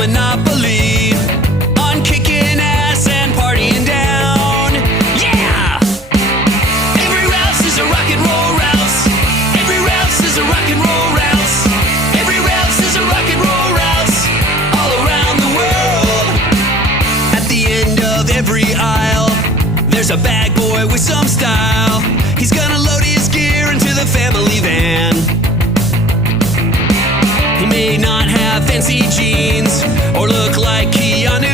monopoly on kicking ass and partying down. Yeah! Every Ralph's is a rock and roll Ralph's. Every Ralph's is a rock and roll Ralph's. Every Ralph's is a rock and roll Ralph's all around the world. At the end of every aisle, there's a bag boy with some style. He's gonna load his gear into the family van. He may not have fancy jeans or look like Keanu